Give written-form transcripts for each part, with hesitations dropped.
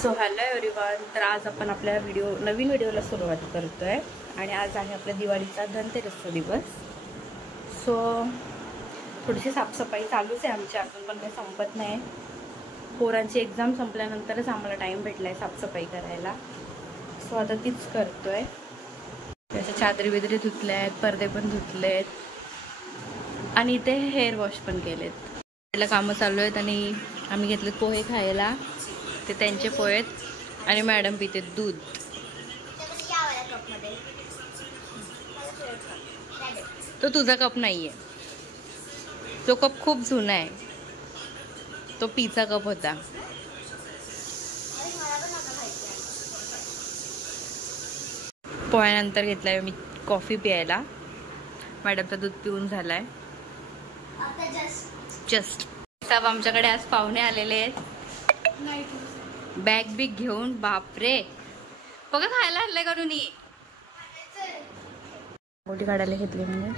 So hello everyone. तर आज आपण आपल्या नवीन व्हिडिओला सुरुवात करतोय आणि आज आहे आपल्या दिवाळीचा धनतेरसचा दिवस. सो थोडीशी साफसफाई चालूच आहे आमची, अजून पण काही संपत नाही. पोरांची एक्झाम संपल्यानंतरच आम्हाला टाईम भेटला आहे साफसफाई करायला. सो आता तीच करतोय. त्याच्या चादरी बिदरी धुतल्या आहेत, पडदे पण धुतले आहेत आणि इथे हेअर वॉश पण केलेत. त्याला कामं चालू आहेत आणि आम्ही घेतलेत पोहे खायला. ते त्यांचे पोहे आहेत आणि मॅडम पिते दूध. तो तुझा कप नाहीये, तो कप खूप जुना आहे. तो पीचा कप होता. पोह्यानंतर घेतलाय मी कॉफी प्यायला. मॅडमचा दूध पिऊन झालाय जस्ट. सब आमच्याकडे आज पाहुणे आलेले आहेत, बॅग बिग घेऊन. बापरे, बघा खायला आणलंय करून. मोठी काढायला घेतली म्हणजे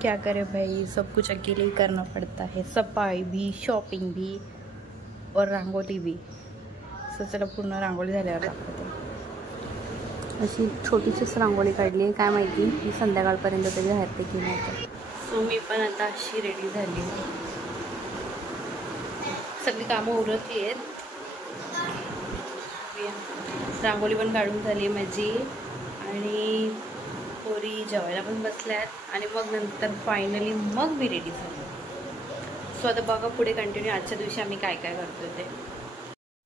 क्या करे भाई, सब कुछ अकेले ही करना पड़ता है. सफाई भी, शॉपिंग भी और रांगोली भी. चला पूर्ण रांगोळी झाल्यावर दाखवते. अशी छोटीशीच रांगोळी काढली आहे, काय माहिती की संध्याकाळपर्यंत तरी राहते की नाही. सो मी पण आता अशी रेडी झाली. सगळी कामं उरकली आहेत. रांगोळी पण काढून झाली माझी आणि पोरी जेवायला पण बसल्यात आणि मग नंतर फायनली मग मी रेडी झाली. सो आता बघा पुढे कंटिन्यू आजच्या दिवशी आम्ही काय काय करतो ते.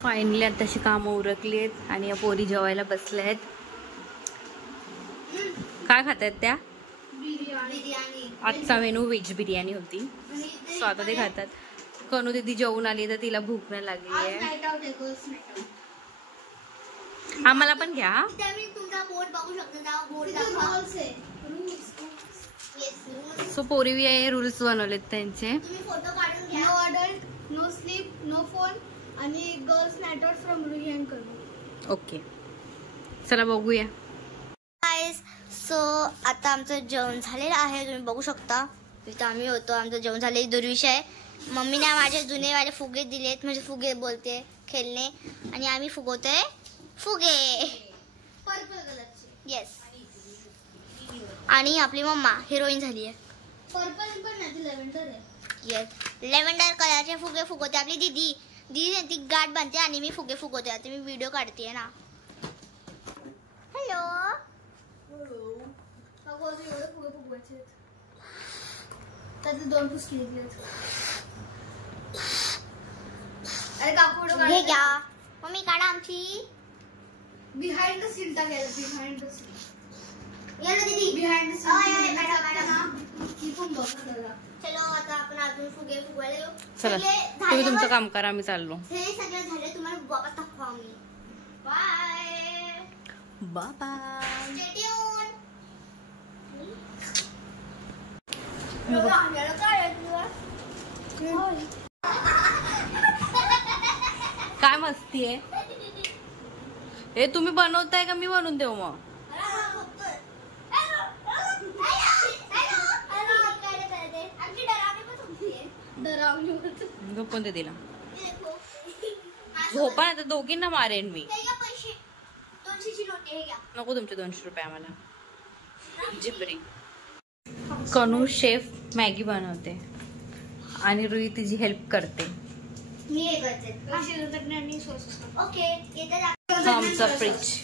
फायनली आता तशी कामं उरकली आहेत आणि या पोरी जेवायला बसल्या आहेत. काय खात आहेत त्या? आजचा मेनू व्हेज बिर्याणी होती. सो आता ते खातात. कनू दीदी जेवून आली तर तिला भूक नाही लागली आहे. आम्हाला पण घ्या. सो पोरी रूल्स बनवलेत त्यांचे. No adult, no sleep, no phone आणि girls night out from Ruhi and Kanu. Okay, चला बघूया. सो आता आमचं जेवण झालेलं आहे, तुम्ही बघू शकता. तिथं आम्ही होतो, आमचं जेवण झाले. दुर्विषय मम्मीने माझे जुने वाले फुगे दिलेत, म्हणजे फुगे बोलते खेळणे, आणि आम्ही फुगवतोय फुगे पर्पल कलरचे. येस. आणि आपली मम्मा हिरोईन झाली आहे. पर्पल पण नाही, लेव्हेंडर आहे. येस, लेव्हेंडर कलरचे फुगे फुगवते आपली दीदी. दीदी ती गाठ बांधते आणि मी फुगे फुगवते. आता मी व्हिडिओ काढते ना. हॅलो. एवढे फुगे फुगवायचे, त्याचे 2 फुसके घेतलेत. अरे काकू हे घ्या मम्मी, काढा आमची. बिहाइंड द सीन टाकायला. Behind the scene. या ना दीदी, बिहाइंड द सीन. इथून बघ. चलो आता आपण अजून फुगे फुगवायला येऊ. चला तुम्ही तुमचं काम करा, आम्ही चाललो. हे सगळं झाले, तुम्हाला वापस दाखवा आम्ही. Bye bye. Stay tuned. काय मस्ती आहे हे? तुम्ही बनवताय का मी बनवून देऊ मग? झोपून दे तिला. झोपा नाही तर दोघींना मारेन मी. नको तुमचे 200 रुपये आम्हाला. जिपरी. कनू शेफ मॅगी बनवते आणि रुई तिची हेल्प करते. मी हे करते. ओके, आमचा फ्रीज.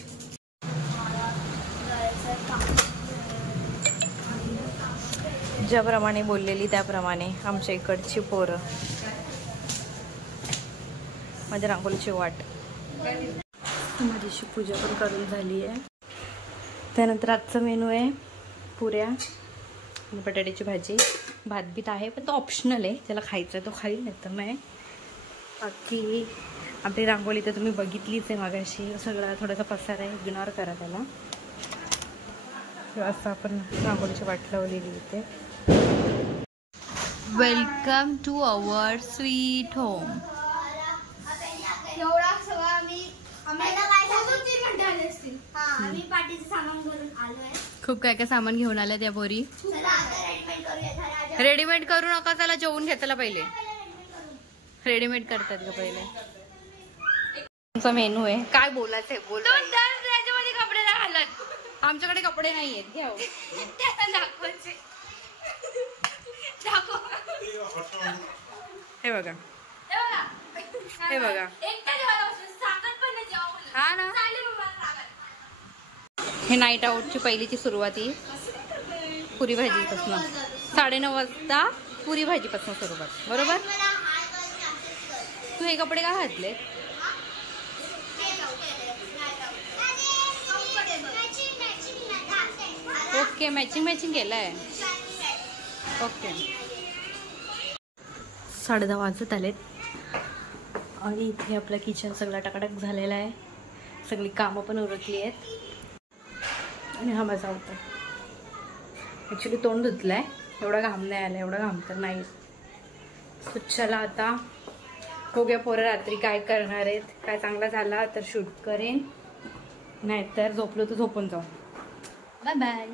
ज्याप्रमाणे बोललेली त्याप्रमाणे आमच्या इकडची पोरं माझ्या रांगोळीची वाट. माझीशी पूजा पण करून झाली आहे. त्यानंतर आजचा मेनू आहे पुऱ्या आणि बटाट्याची भाजी. भात बीत आहे पण तो ऑप्शनल आहे, ज्याला खायचं आहे तो खाईल, नाही तर नाही. बाकी आपली रांगोळी तर तुम्ही बघितलीच आहे मागाशी. सगळा थोडासा पसारा आहे, इग्नोर करा त्याला. असं आपण रांगोळीची वाट लावलेली इथे. Welcome to our sweet home. एवढा सगळं आम्ही पार्टीचं सामान घेऊन आलोय. खूप काय काय सामान घेऊन आल्या त्या पोरी. रेडीमेड करू नका, चला जेवून घेतला पहिले. रेडीमेड करतात का पहिले? तुमचा मेनू आहे. काय बोलायचं आहे बोल. त्याच्यामध्ये कपडे नाही घालत. आमच्याकडे कपडे नाही आहेत. घ्या हे बघा, हे बघा. हा ना, हे नाईट आउटची पहिलीची सुरुवात ही पुरी भाजीपासून. 9:30 वाजता पुरी भाजीपासून सुरुवात. बरोबर. तू हे कपडे का घातले? ओके, मॅचिंग केलंय. ओके. 10:30 वाजत आलेत आणि इथे आपलं किचन सगळं टकाटक झालेलं आहे. सगळी कामं पण उरकली आहेत आणि हा माझा होता. ॲक्च्युली तोंड धुतलंय, एवढा घाम नाही आला. एवढा घाम तर नाही. स्वच्छला आता बघूया पोरं रात्री काय करणार आहेत. काय चांगला झाला तर शूट करेन, नाहीतर झोपलो तर झोपून जाऊ. Bye bye.